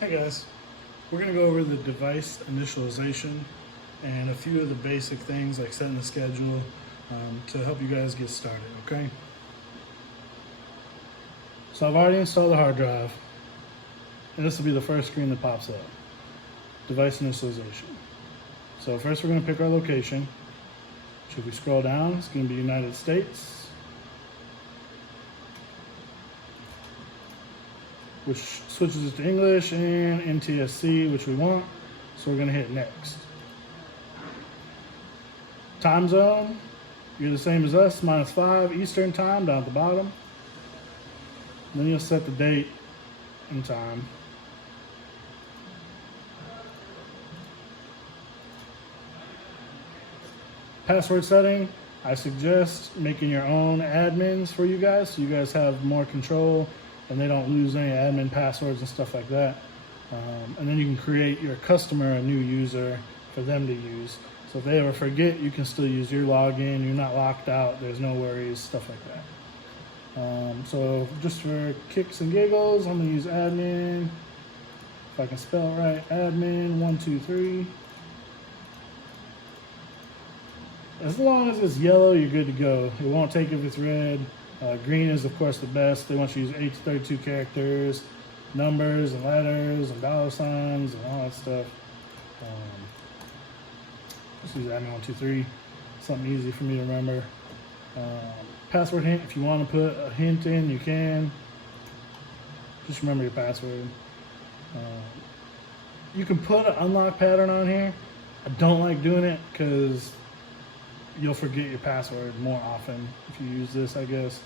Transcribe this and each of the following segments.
Hey guys, we're going to go over the device initialization and a few of the basic things like setting the schedule to help you guys get started, okay? So I've already installed the hard drive, and this will be the first screen that pops up, device initialization. So first we're going to pick our location. So if we scroll down, it's going to be United States, which switches it to English, and NTSC, which we want. So we're going to hit next. Time zone, you're the same as us, -5 Eastern time down at the bottom. And then you'll set the date and time. Password setting, I suggest making your own admins for you guys so you guys have more control and they don't lose any admin passwords and stuff like that. And then you can create your customer a new user for them to use. So if they ever forget, you can still use your login. You're not locked out. There's no worries, stuff like that. So just for kicks and giggles, I'm gonna use admin. If I can spell it right, admin 123. As long as it's yellow, you're good to go. It won't take if it's red. Green is, of course, the best. They want you to use 8 to 32 characters, numbers and letters and dollar signs and all that stuff. Let's use admin 123. Something easy for me to remember. Password hint, if you want to put a hint in, you can. Just remember your password. You can put an unlock pattern on here. I don't like doing it because you'll forget your password more often if you use this, I guess.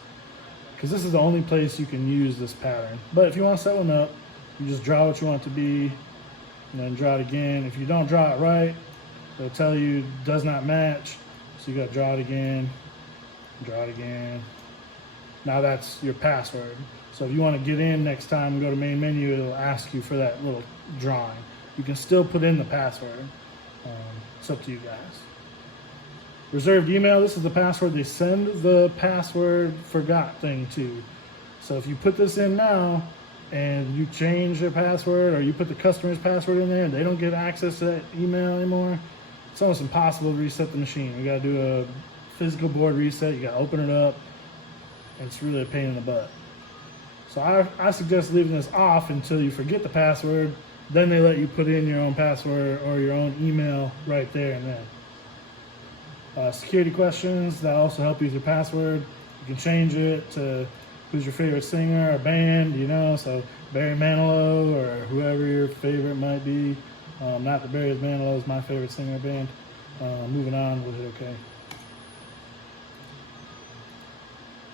Because this is the only place you can use this pattern. But if you want to set one up, you just draw what you want it to be, and then draw it again. If you don't draw it right, it'll tell you does not match. So you got to draw it again, draw it again. Now that's your password. So if you want to get in next time and go to main menu, it'll ask you for that little drawing. You can still put in the password. It's up to you guys. Reserved email, this is the password they send the password forgot thing to. So if you put this in now and you change their password or you put the customer's password in there and they don't get access to that email anymore, it's almost impossible to reset the machine. You gotta do a physical board reset, you gotta open it up, and it's really a pain in the butt. So I suggest leaving this off until you forget the password, then they let you put in your own password or your own email right there and then. Security questions, that also help you with your password. You can change it to who's your favorite singer or band, you know, so Barry Manilow or whoever your favorite might be. Not that Barry Manilow is my favorite singer or band. Moving on with it,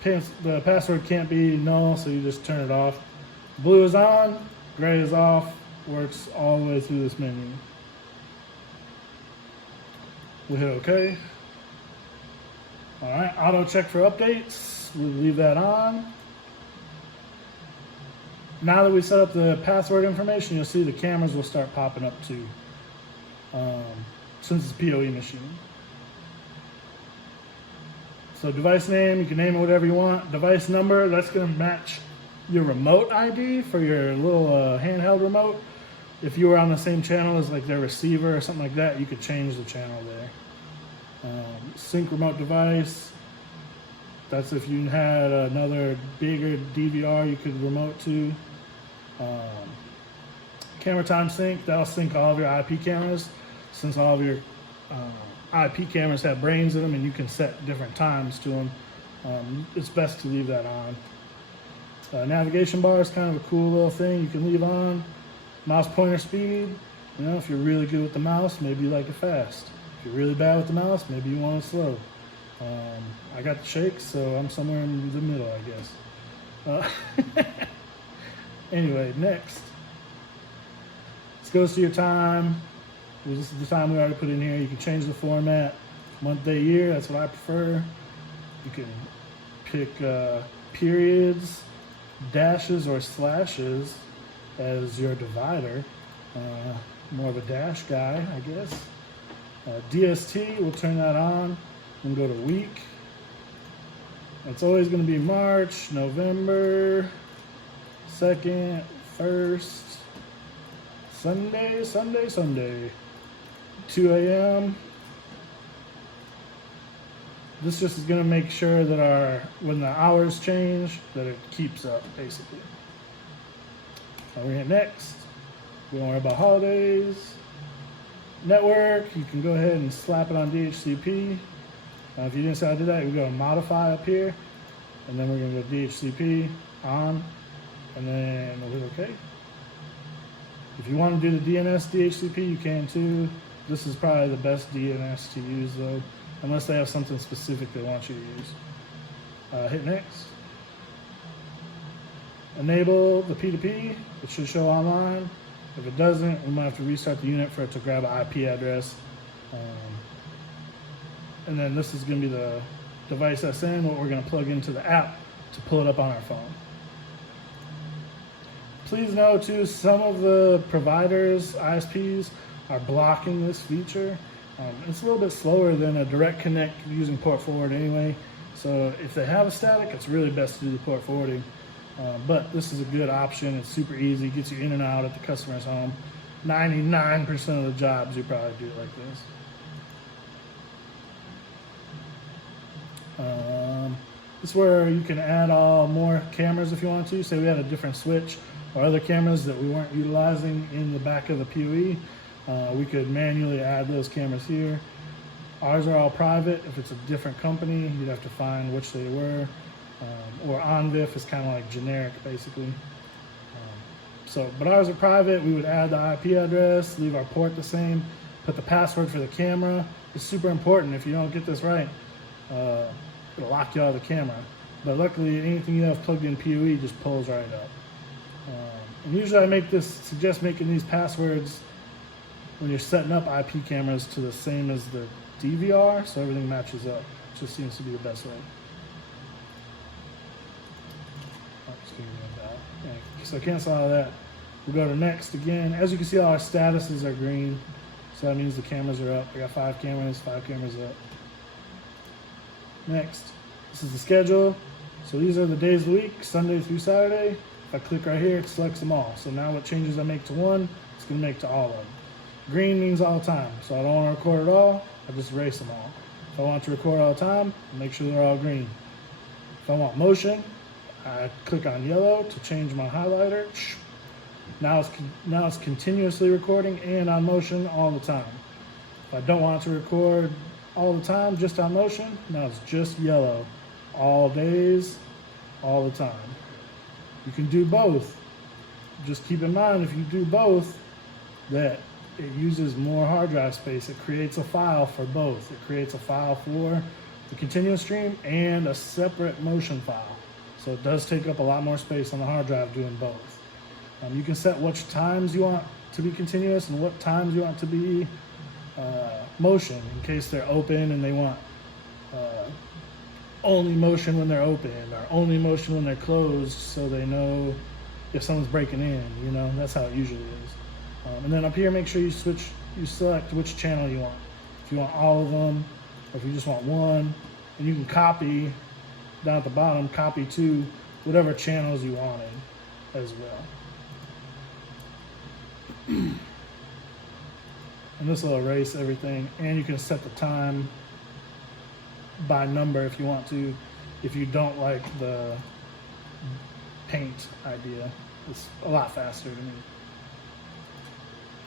okay. The password can't be null, so you just turn it off. Blue is on, gray is off, works all the way through this menu. We'll hit OK. All right, auto check for updates, we'll leave that on. Now that we set up the password information, you'll see the cameras will start popping up too, since it's a PoE machine. So device name, you can name it whatever you want. Device number, that's gonna match your remote ID for your little handheld remote. If you were on the same channel as like their receiver or something like that, you could change the channel there. Sync remote device, that's if you had another bigger DVR you could remote to. Camera time sync, that'll sync all of your IP cameras, since all of your IP cameras have brains in them and you can set different times to them. It's best to leave that on. Navigation bar is kind of a cool little thing you can leave on. Mouse pointer speed, you know, if you're really good with the mouse, maybe you like it fast. If you're really bad with the mouse, maybe you want it slow. I got the shakes, so I'm somewhere in the middle, I guess. Anyway, next. This goes to your time. This is the time we already put in here. You can change the format. Month, day, year, that's what I prefer. You can pick periods, dashes, or slashes as your divider. More of a dash guy, I guess. DST, we'll turn that on and go to week. It's always going to be March, November, 2nd, 1st, Sunday. 2 a.m. This just is going to make sure that when the hours change, that it keeps up, basically. We're here next. We don't worry about holidays. Network, you can go ahead and slap it on DHCP. If you didn't see how to do that, we go to modify up here, and then we're going to go DHCP on, and then we'll hit OK. If you want to do the DNS DHCP, you can too. This is probably the best DNS to use though, unless they have something specific they want you to use. Hit next. Enable the P2P. It should show online. If it doesn't, we might have to restart the unit for it to grab an IP address. And then this is going to be the device SN, what we're going to plug into the app to pull it up on our phone. Please know too, some of the providers, ISPs, are blocking this feature. It's a little bit slower than a direct connect using port forward anyway. So if they have a static, it's really best to do the port forwarding. But this is a good option. It's super easy, gets you in and out at the customer's home. 99% of the jobs you probably do it like this. This is where you can add more cameras if you want to. Say we had a different switch or other cameras that we weren't utilizing in the back of the PoE. We could manually add those cameras here. Ours are all private. If it's a different company, you'd have to find which they were. Or OnVIF is kind of like generic, basically. But ours are private. We would add the IP address, leave our port the same, put the password for the camera. It's super important. If you don't get this right, it'll lock you out of the camera. But luckily, anything you have plugged in PoE just pulls right up. And usually I suggest making these passwords when you're setting up IP cameras to the same as the DVR, so everything matches up. It just seems to be the best way. So cancel all of that. We'll go to next again. As you can see, all our statuses are green. So that means the cameras are up. I got 5 cameras up. Next, this is the schedule. So these are the days of the week, Sunday through Saturday. If I click right here, it selects them all. So now what changes I make to one, it's gonna make to all of them. Green means all the time. So I don't wanna record it all, I just erase them all. If I want to record all the time, make sure they're all green. If I want motion, I click on yellow to change my highlighter. Now it's continuously recording and on motion all the time. If I don't want to record all the time, just on motion, now it's just yellow. All days, all the time. You can do both. Just keep in mind, if you do both, that it uses more hard drive space. It creates a file for both. It creates a file for the continuous stream and a separate motion file. So it does take up a lot more space on the hard drive doing both. You can set which times you want to be continuous and what times you want to be motion, in case they're open and they want only motion when they're open or only motion when they're closed, so they know if someone's breaking in. You know, that's how it usually is. And then up here, make sure you select which channel you want. If you want all of them, or if you just want one, and you can copy down at the bottom, copy to whatever channels you wanted as well. And this will erase everything, and you can set the time by number if you want to. If you don't like the paint idea, it's a lot faster to me.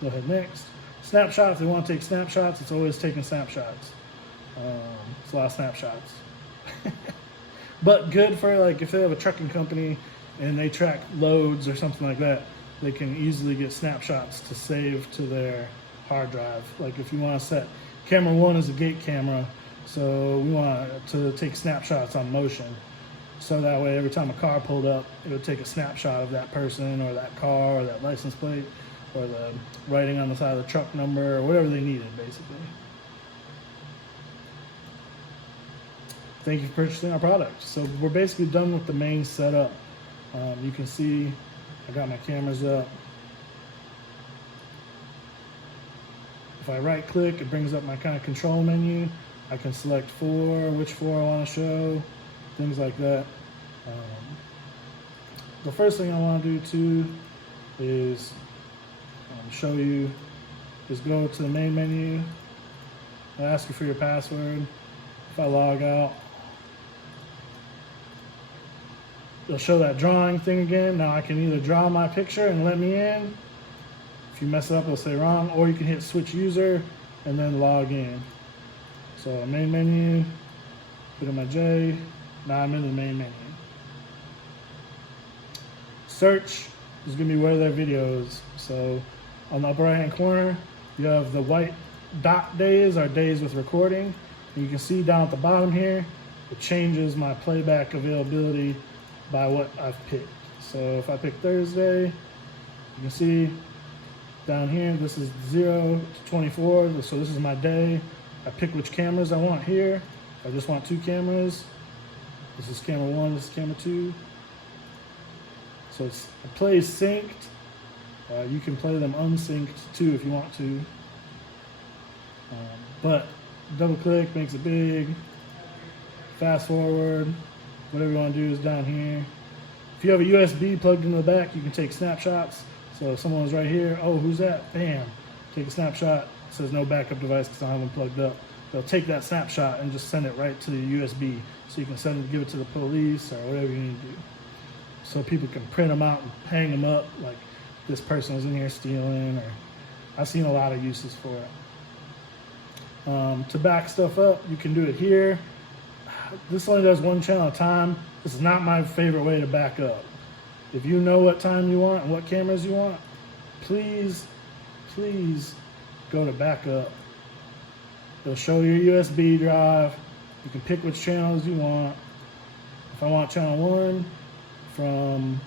Go ahead next. Snapshot, if they want to take snapshots, it's always taking snapshots. It's a lot of snapshots. But good for, like, if they have a trucking company and they track loads or something like that, they can easily get snapshots to save to their hard drive. Like if you want to set camera 1 as a gate camera, so we want to take snapshots on motion. So that way every time a car pulled up, it would take a snapshot of that person or that car or that license plate or the writing on the side of the truck number or whatever they needed, basically. Thank you for purchasing our product. So we're basically done with the main setup. You can see I got my cameras up. If I right click, it brings up my kind of control menu. I can select which 4 I want to show, things like that. The first thing I want to do too is Show you, just go to the main menu. It'll ask you for your password. If I log out, it'll show that drawing thing again. Now I can either draw my picture and let me in. If you mess it up, it'll say wrong, or you can hit switch user and then log in. So main menu, put in my J, now I'm in the main menu. Search is gonna be where their video is. So on the upper right hand corner, you have the white dot days are days with recording. And you can see down at the bottom here, it changes my playback availability by what I've picked. So if I pick Thursday, you can see down here, this is 0 to 24. So this is my day. I pick which cameras I want here. I just want 2 cameras. This is camera 1, this is camera 2. So it plays synced. You can play them unsynced too if you want to. But double click makes it big. Fast forward. Whatever you want to do is down here. If you have a USB plugged into the back, you can take snapshots. So if someone's right here, oh, who's that? Bam. Take a snapshot. It says no backup device because I don't have them plugged up. They'll take that snapshot and just send it right to the USB. So you can send it, give it to the police or whatever you need to do. So people can print them out and hang them up like this person was in here stealing, or I've seen a lot of uses for it. To back stuff up, you can do it here. This only does 1 channel at a time. This is not my favorite way to back up. If you know what time you want and what cameras you want, please go to backup. It'll show your USB drive. You can pick which channels you want. If I want channel 1 from,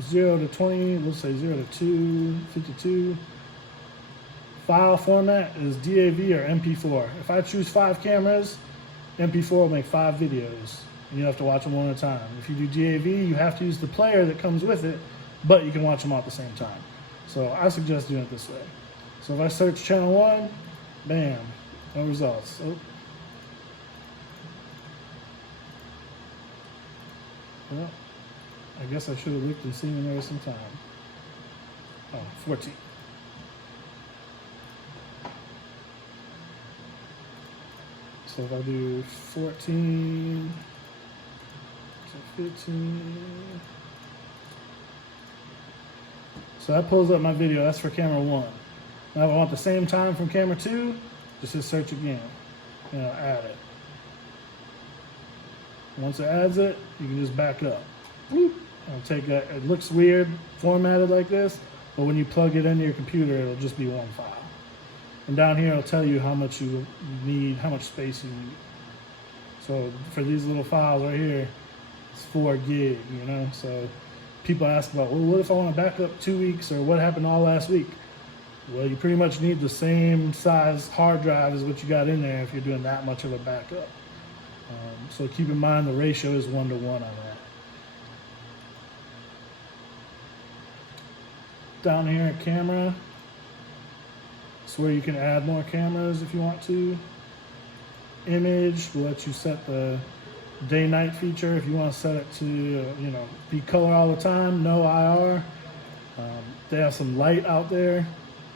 0 to 20, let's say 0 to 252. File format is DAV or MP4. If I choose 5 cameras, MP4 will make 5 videos, and you have to watch them one at a time. If you do DAV, you have to use the player that comes with it, but you can watch them all at the same time. So I suggest doing it this way. So if I search channel 1, bam, no results. Oh. Well, I guess I should have looked and seen there some time. Oh, 14. So if I do 14, so 15. So that pulls up my video. That's for camera 1. Now if I want the same time from camera 2, just hit search again. Add it. Once it adds it, you can just back up. Bloop. I'll take that. It looks weird formatted like this, but when you plug it into your computer, it'll just be 1 file. And down here, it'll tell you how much you need, how much space you need. So for these little files right here, it's 4 gig, So people ask about, well, what if I want to back up 2 weeks, or what happened all last week? Well, you pretty much need the same size hard drive as what you got in there if you're doing that much of a backup. So keep in mind the ratio is 1 to 1 on that. Down here at camera, it's where you can add more cameras if you want to. Image will let you set the day-night feature if you want to set it to, be color all the time, no IR. They have some light out there.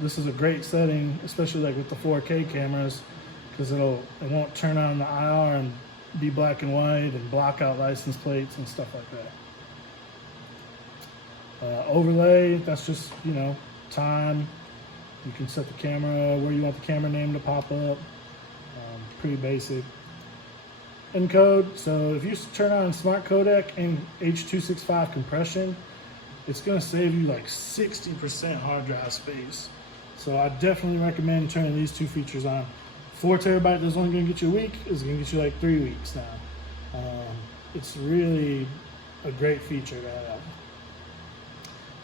This is a great setting, especially like with the 4K cameras, because it won't turn on the IR and be black and white and block out license plates and stuff like that. Overlay, that's just, time. You can set the camera where you want the camera name to pop up. Pretty basic. Encode, so if you turn on smart codec and H.265 compression, it's going to save you like 60% hard drive space. So I definitely recommend turning these 2 features on. 4 terabyte is only going to get you a week, is going to get you like 3 weeks now. It's really a great feature to have.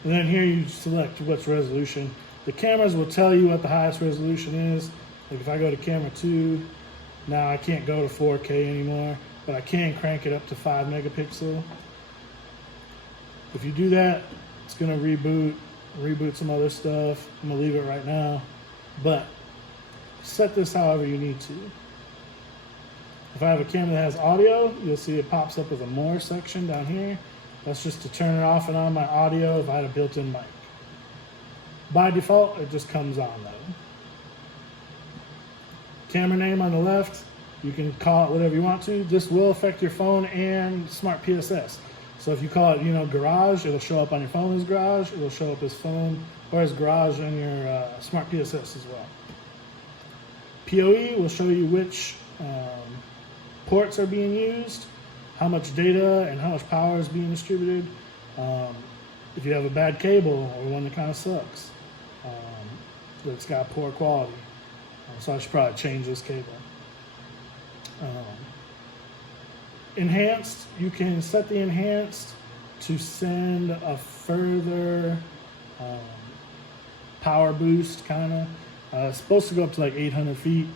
And then here you select what's resolution. The cameras will tell you what the highest resolution is. Like if I go to camera 2, now I can't go to 4K anymore, but I can crank it up to 5 megapixel. If you do that, it's gonna reboot some other stuff. I'm gonna leave it right now, but set this however you need to. If I have a camera that has audio, you'll see it pops up with a more section down here. That's just to turn it off and on my audio if I had a built-in mic. By default, it just comes on though. Camera name on the left, you can call it whatever you want to. This will affect your phone and smart PSS. So if you call it, garage, it'll show up on your phone as garage. It'll show up as phone or as garage on your smart PSS as well. PoE will show you which ports are being used, how much data and how much power is being distributed. If you have a bad cable or one that kind of sucks, that's got poor quality. So I should probably change this cable. Enhanced, you can set the enhanced to send a further power boost, kind of. It's supposed to go up to like 800 feet.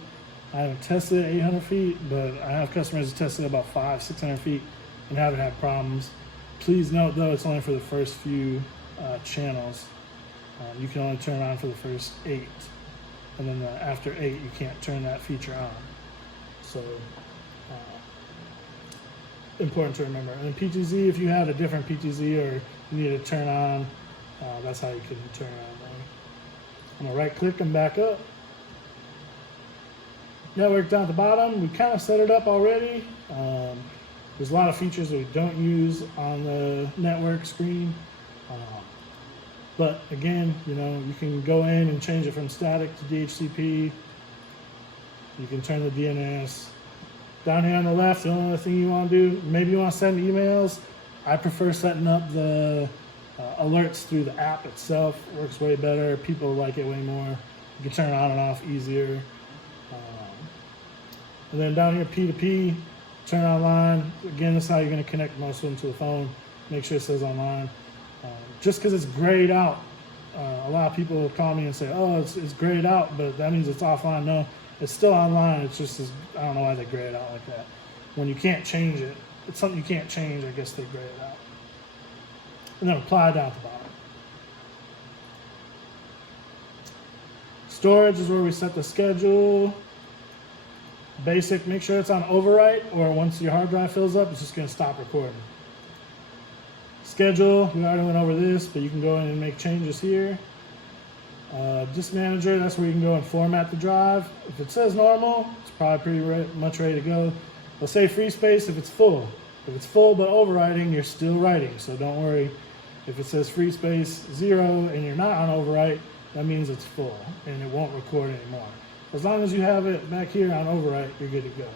I haven't tested it at 800 feet, but I have customers who tested it about 500-600 feet and haven't had problems. Please note though, it's only for the first few channels. You can only turn on for the first 8. And then after 8, you can't turn that feature on. So, important to remember. And then PTZ, if you have a different PTZ or you need to turn on, that's how you can turn it on. I'm gonna right click and back up. Network down at the bottom, we kind of set it up already. There's a lot of features that we don't use on the network screen. But again, you can go in and change it from static to DHCP. You can turn the DNS. Down here on the left, the only other thing you want to do, maybe you want to send emails. I prefer setting up the alerts through the app itself. It works way better. People like it way more. You can turn it on and off easier. And then down here, P2P, turn online. Again, this is how you're going to connect most of them to the phone. Make sure it says online. Just because it's grayed out, a lot of people call me and say, oh, it's grayed out, but that means it's offline. No, it's still online. It's just, I don't know why they gray it out like that. When you can't change it, it's something you can't change, I guess they gray it out. And then apply down at the bottom. Storage is where we set the schedule. Basic, make sure it's on overwrite, or once your hard drive fills up, it's just going to stop recording. Schedule, we already went over this, but you can go in and make changes here. Disk manager, that's where you can go and format the drive. If it says normal, it's probably pretty much ready to go. It'll say free space if it's full. If it's full but overwriting, you're still writing, so don't worry. If it says free space 0 and you're not on overwrite, that means it's full and it won't record anymore. As long as you have it back here on overwrite, you're good to go.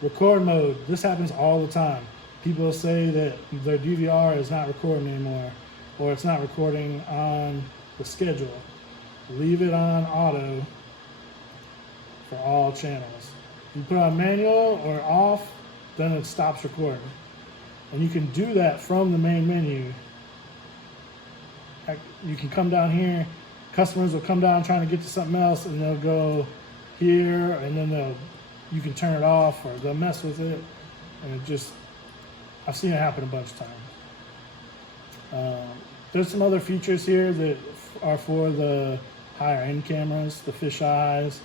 Record mode, this happens all the time. People say that their DVR is not recording anymore, or it's not recording on the schedule. Leave it on auto for all channels. If you put on manual or off, then it stops recording. And you can do that from the main menu. You can come down here, customers will come down trying to get to something else, and they'll go here, and then you can turn it off, or they'll mess with it, and it just, I've seen it happen a bunch of times. There's some other features here that are for the higher end cameras, the fisheyes,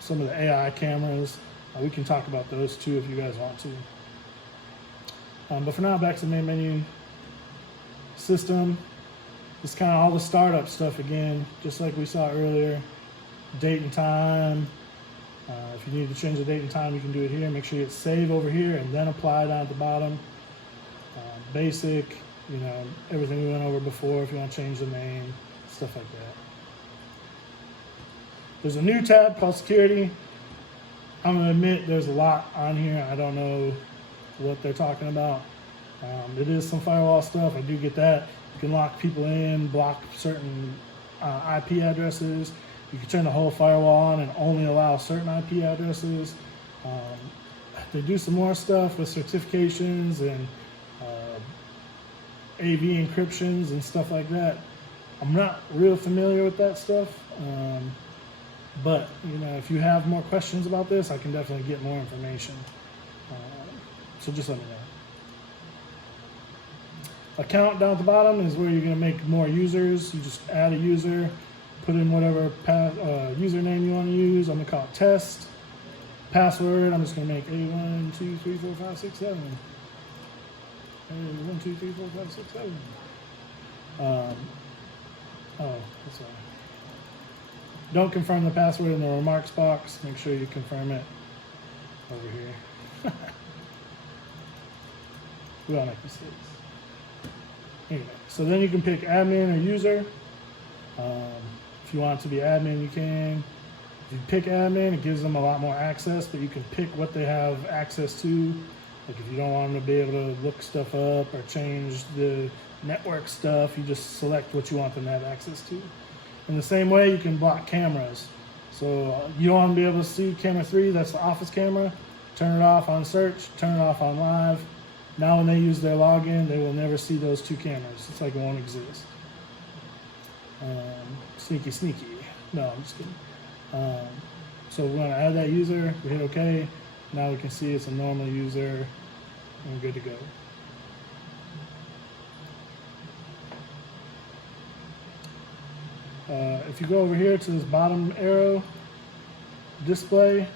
some of the AI cameras. We can talk about those too if you guys want to. But for now, back to the main menu. System. It's kind of all the startup stuff again, just like we saw earlier. Date and time. If you need to change the date and time, you can do it here. Make sure you hit save over here and then apply down at the bottom. Basic, everything we went over before. If you want to change the name, stuff like that. There's a new tab called security. I'm going to admit there's a lot on here. I don't know what they're talking about. It is some firewall stuff. I do get that. You can lock people in, block certain IP addresses. You can turn the whole firewall on and only allow certain IP addresses. They do some more stuff with certifications and AV encryptions and stuff like that. I'm not real familiar with that stuff. But if you have more questions about this, I can definitely get more information. So just let me know. Account down at the bottom is where you're going to make more users. You just add a user, put in whatever username you want to use. I'm going to call it test. Password, I'm just going to make A1, 2, 3, 4, 5, 6, 7. A1, 2, 3, 4, 5, 6, 7. Oh, that's right. Don't confirm the password in the remarks box. Make sure you confirm it over here. We all make mistakes. Anyway, so then you can pick admin or user. If you want it to be admin, you can. If you pick admin, it gives them a lot more access, but you can pick what they have access to. Like if you don't want them to be able to look stuff up or change the network stuff, you just select what you want them to have access to. In the same way, you can block cameras. So you don't want to be able to see camera 3, that's the office camera. Turn it off on search, turn it off on live. Now when they use their login, they will never see those 2 cameras. It's like it won't exist. Sneaky, sneaky. No, I'm just kidding. So we're going to add that user. We hit OK. Now we can see it's a normal user, and we're good to go. If you go over here to this bottom arrow, display,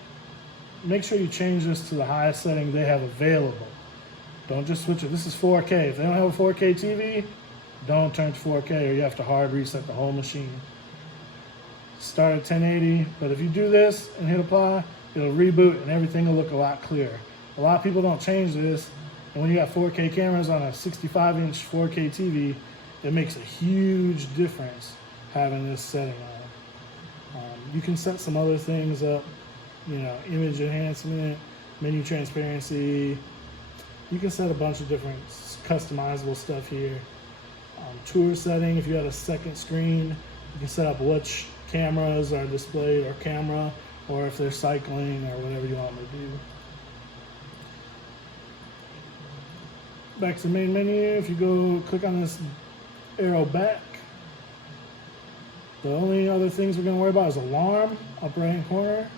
make sure you change this to the highest setting they have available. Don't just switch it. This is 4K. If they don't have a 4K TV, don't turn to 4K or you have to hard reset the whole machine. Start at 1080, but if you do this and hit apply, it'll reboot and everything will look a lot clearer. A lot of people don't change this, and when you got 4K cameras on a 65-inch 4K TV, it makes a huge difference having this setting on. You can set some other things up, you know, image enhancement, menu transparency. You can set a bunch of different customizable stuff here. Tour setting, if you had a second screen, you can set up which cameras are displayed or camera, or if they're cycling or whatever you want them to do. Back to the main menu, if you go click on this arrow back, the only other things we're going to worry about is alarm, upper right hand corner.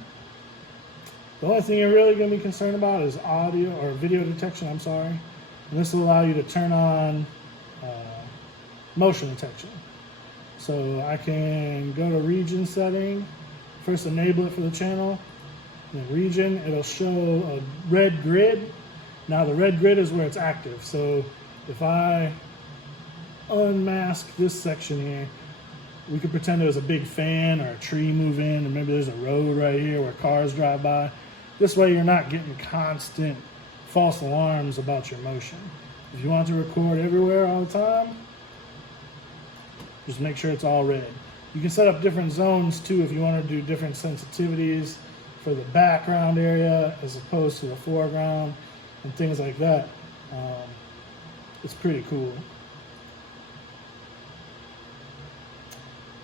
The only thing you're really going to be concerned about is audio or video detection, I'm sorry. And this will allow you to turn on motion detection. So I can go to region setting, first enable it for the channel, then region, it'll show a red grid. Now the red grid is where it's active. So if I unmask this section here, we could pretend there was a big fan or a tree move in, and maybe there's a road right here where cars drive by. This way you're not getting constant false alarms about your motion. If you want to record everywhere all the time, just make sure it's all red. You can set up different zones too if you want to do different sensitivities for the background area as opposed to the foreground and things like that. It's pretty cool.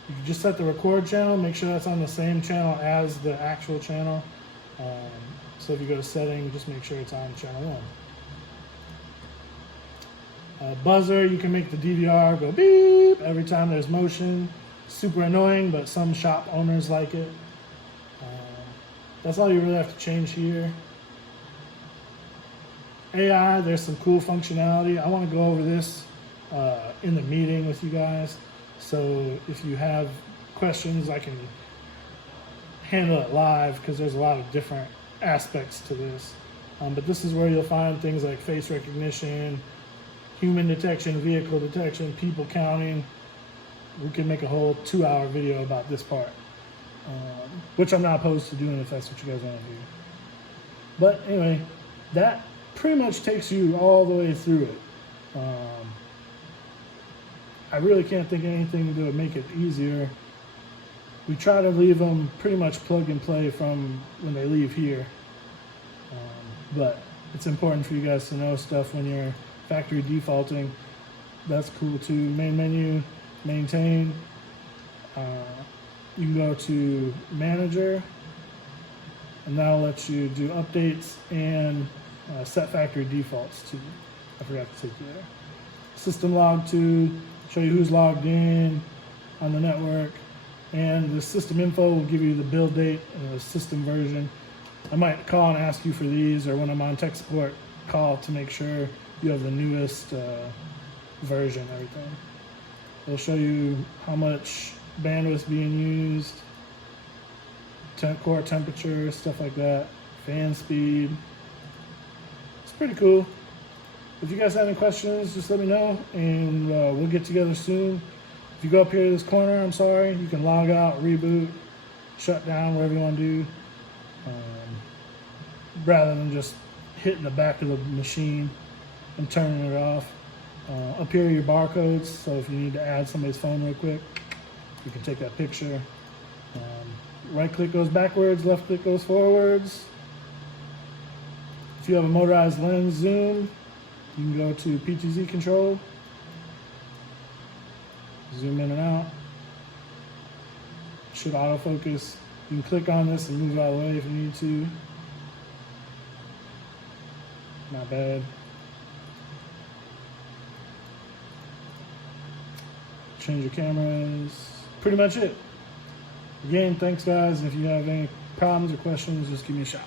You can just set the record channel, make sure that's on the same channel as the actual channel. So if you go to setting, just make sure it's on channel 1. Buzzer, you can make the DVR go beep every time there's motion. Super annoying, but some shop owners like it. That's all you really have to change here. AI, there's some cool functionality. I want to go over this in the meeting with you guys. So if you have questions, I can handle it live because there's a lot of different aspects to this. But this is where you'll find things like face recognition, human detection, vehicle detection, people counting. We can make a whole 2-hour video about this part, which I'm not opposed to doing if that's what you guys want to do. But anyway, that pretty much takes you all the way through it. I really can't think of anything to make it easier. We try to leave them pretty much plug and play from when they leave here. But it's important for you guys to know stuff when you're factory defaulting. That's cool too. Main menu, maintain. You can go to manager, and that'll let you do updates and set factory defaults too. I forgot to take you there. System log to show you who's logged in on the network, and the system info will give you the build date and the system version. I might call and ask you for these, or when I'm on tech support, call to make sure you have the newest version, everything. It'll show you how much bandwidth being used, core temperature, stuff like that, fan speed. It's pretty cool. If you guys have any questions, just let me know, and we'll get together soon If you go up here to this corner, I'm sorry, you can log out, reboot, shut down, whatever you want to do, rather than just hitting the back of the machine and turning it off. Up here are your barcodes, so if you need to add somebody's phone real quick, you can take that picture. Right click goes backwards, left click goes forwards. If you have a motorized lens zoom, you can go to PTZ control, zoom in and out. Should autofocus. You can click on this and move out of the way if you need to. Not bad. Change your cameras. Pretty much it. Again, thanks guys. If you have any problems or questions, just give me a shout.